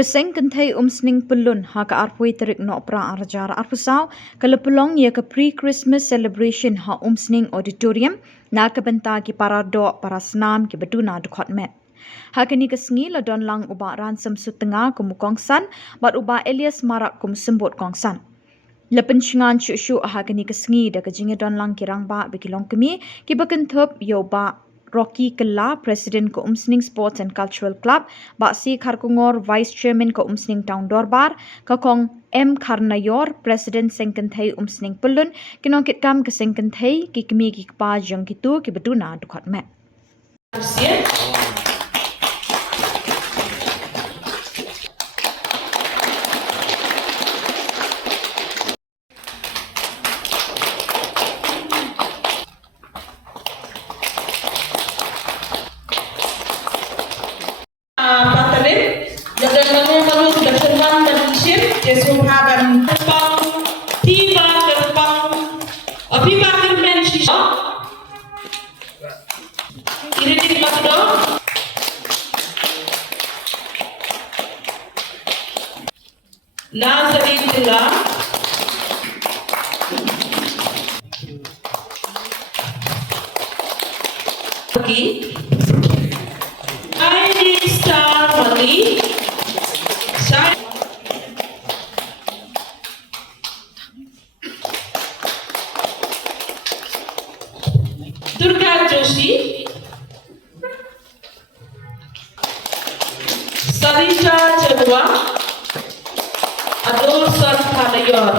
Keseng kentai sning pelun ha ka arpui terik no pra arjar arpusau kelepelong ya ke pre-Christmas celebration ha sning auditorium na ke benta ki para do para senam ki beduna dukot met. Ha kini kesengi la don lang uba ransam sutengah kumukongsan bat uba Elias marak kum sembut kongsan. Lepen shingan syuk ha kini kesengi da kejinga don lang kirang ba bekilong kemi ki bekentup yo ba Rocky Kella, President ko Umsning Sports and Cultural Club, Baksi Kharkungor, Vice Chairman ko Umsning Town Dorbar, kakong M. Karnayor, President Sengkenthai Umsning Pelun, kinongkit kam ke Sengkenthai, kikmi kikpa jeng kitu, kibetuna dukot met. Kesunghaban terbang tiba terbang apiba termensi ini di makdo Nazari tila okay ID Star Mali Durga Joshi, Salisha Chadwa, Adol Sarthanayor.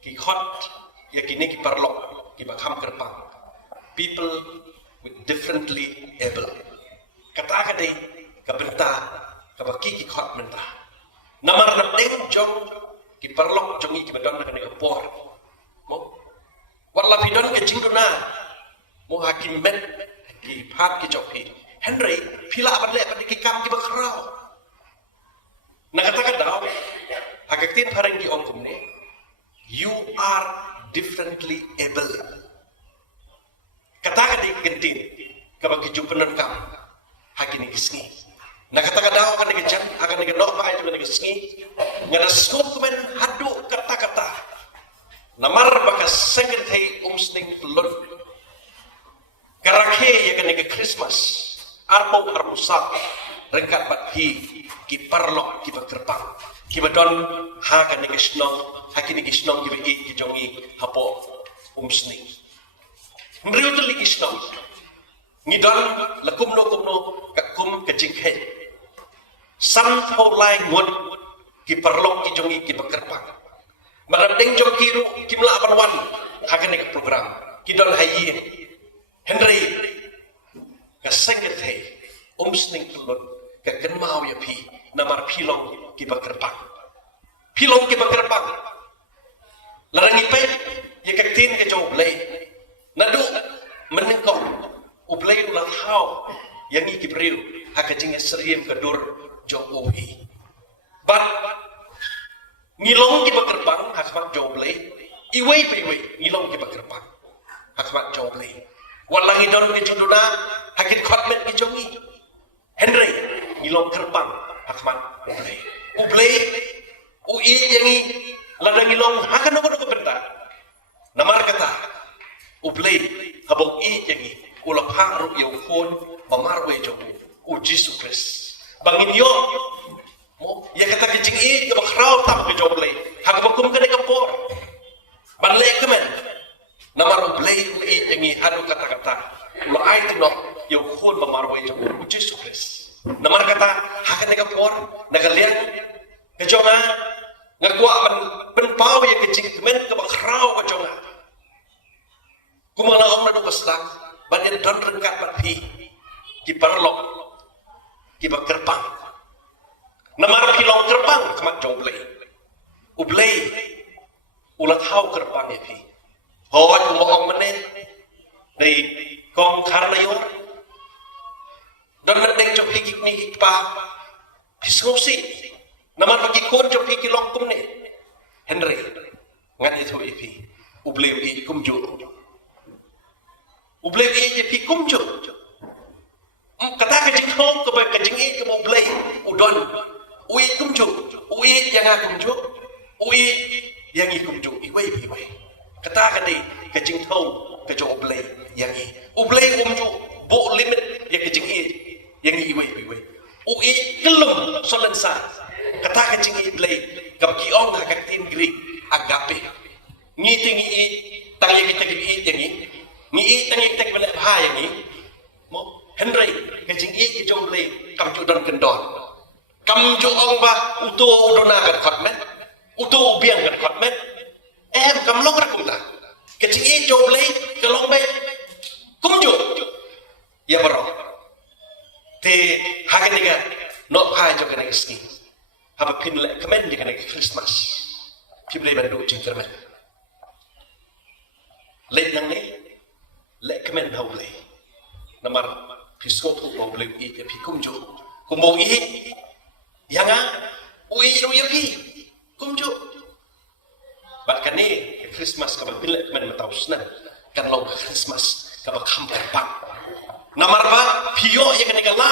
Ki hot ya kini ki perlok ki bakham kerpang. People with differently able. Kata kadai kabenta kabaki ki khot menta namar na deng jong ki perlok jongi ki badon na ka por mo wala bidon ke jingduna mo hakim men ki phat ki jopi Henry pila badle pad ki kam ki bakrao na kata daw hagaktin parang ki ongkum ne you are differently able kata kadi gentin kabaki jupenan kam hakini kisni nakataka daw kan nagajan akan nagadok pa ito nagasngi ngada scoop men hadu kata-kata namar baka Sengkenthai Umsning Pelun karakhe ya kan naga Christmas arpo arpusak rengkat bathi ki parlok ki bakerpang ki badon ha kan naga snong hakini ki snong ki be ki jongi hapo Umsning mriu tu lagi snong ngidon lakum no kakum kejinghe san holai ngon ki perlok ki jongi ki bekerpang madadeng jong kiru ki mla abanwan hakan ke program ki dol hayin Henry ka Sengkenthai Umsning Pelun ka kenmau ya pi namar pilong ki bekerpang larangi pe ya ka tin ke jong blai nadu menengkong ublay ulat hau yang iki beriu hakajinga seriem kedur jong ohi but ngilong ki bakerbang hakmat joblay iway ngilong ki bakerbang hakmat joblay walang idon ki juduna hakit khotmet ki jongi Henry ngilong kerbang hakmat ublay ui yangi ladang ngilong hakan no benda namar kata ublay habong i yangi ulang haru yang pun pamarwe jauh Jesus Christ bangin yo mo ya kata kecing i ke bakrau tam ke jauh play hak bakum ke kapor banle kemen namar play i yangi hadu kata-kata ulang ai tino yang pun pamarwe jauh Jesus Christ namar kata hak ke kapor nagalian ke jonga ngakwa penpau ya kecing kemen ke bakrau ke jonga kumala om na paslang badan don rengkat bathi ki parlok ki bakerpang namar pilong kerpang kemat joblay ublay ulat hau kerpang ya pi hoi umong menen dari kong Karnayor don nadeng jok hikik ni hikpa hisngosi namar bagi kon jok hikik longkum ne Henry ngat itu ipi ubleu i kumju. Ubleu i je pi kumju. Kata ka jing hong ka ba ka jing i ka ublei udon. Ui kumju, ui yang kumju, ui yang i kumju i wei pi wei. Kata ka di ka jing hong ka jo ublei yang i. Ublei umju bo limit ya ka jing i yang i wei pi wei. Ui kelum solensa. Kata ka jing i blei ka ki ong ha ka tin Greek agape. Ngi tingi i tangi kita ki i yang i. Ngi i tangi kita ki bala ha yang i. Mo Henry ka jing i ki jo blei kam ju don kendon. Kam ju ong ba utu udona kat khot men. Utu biang kat khot men. Kam long ra kum ta. Ka jing i jo blei ka long bai kum ju. Ya baro. Te hageniga no ha jo kana iski. Haba pin le kamen di kana Christmas. Pi blei bandu jing kermen. Le nang ne le kamen ha blei. Namar pisko tu mau blei i pi kum ju. Kum mau i yang ui ru ya pi kum ju. Bat kani Christmas ka pin le kamen matausna. Kan long Christmas ka ba kham pak. Namar ba pio ya kana kala.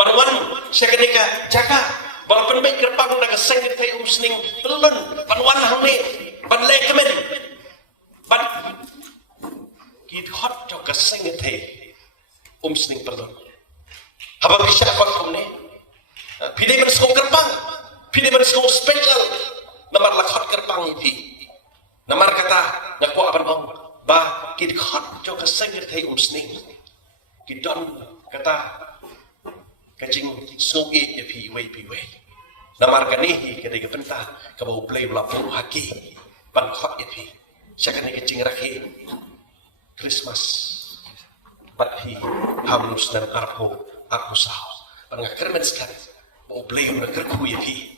Barwan saya kana jaka. Bar penbaik kerpang daga sengit kai umsning pelun panwan hang ne ban le kamen. Ban kit hot jo ka sengit hai umsning pelun. Haba bisa kot kumne. Pidai ban skong kerpang. Pidai ban skong special. Namar lakhot kerpang iti. Namar kata ngako apan ong ba kit hot jo ka sengit hai umsning. Kidon kata kajing sogi ya pi wei. Namar kani kadai ka penta ka bau play bla pu haki ban khot ya pi. Sakane kajing rakhi Christmas. Bat hi hamus dan arpo aku sah. Ban ngakar men skat bau play na kerku ya pi.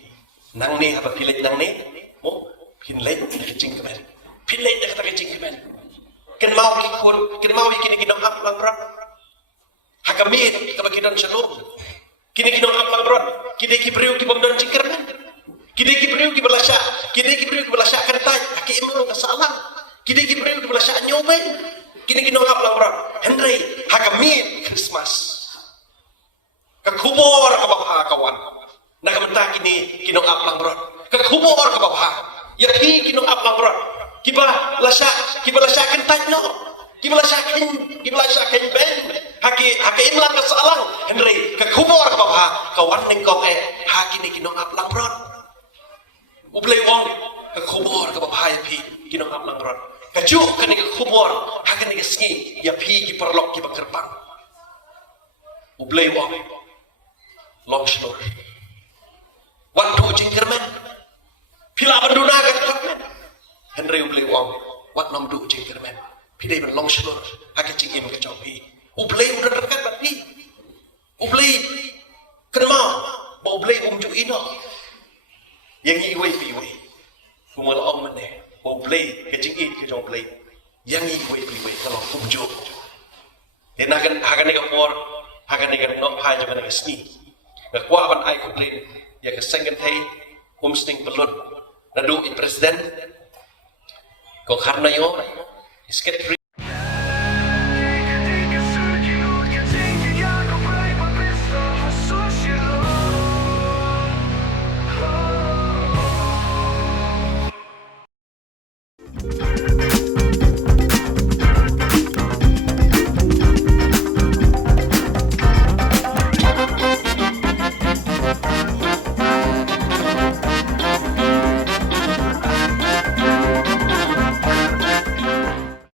Nang ne apa pilet nang ne? Mo pinlet kajing kemen. Pinlet kata kajing kemen. Ken mau ki kur, ken mau kini kinong hap lang rak. Hakamit kabagidan shalom. Kini kinong aplang ron. Kini kipriu ki bomdon jingkerman. Kini kipriu ki belasya. Kini kipriu ki belasya kentai. Haki imang kasalang. Kini kipriu ki belasya nyoben. Kini kinong aplang ron. Henry hakamit Christmas. Kakubor ka bapa kawan. Nakamenta kini kinong aplang ron. Kakubor ka bapa. Ya ki kinong aplang ron. Kiba lasya kentai no. Kiba lasya ken ben. Haki imlang kasalang Henry kakubor ka bapa kawan ning kong haki ni kinong aplang ron. Ublay wong kakubor ka bapa ya pi kinong aplang ron. Kaju kani kakubor haki ni kasngi ya pi ki perlok ki pangkerpang. Ublay wong long shore. Wantu jingkerman. Pila banduna ka kotman. Henry ublay wong wat nom du jingkerman. Pidai ban long shore haki jingim ka pi. Ublay udah dekat berarti. Ublay kenal. Bau ublay umju ino. Yang iway piway. Kumal om mana. Bau ublay kecing it kejong ublay. Yang iway piway kalau umju. Dan hagan nega por. Hagan nega nok hai jangan nega sni. Ngakwa ban ai komplain. Ya kesengan hai umsning pelun. Nadu i presiden. Kong karna yo. Isket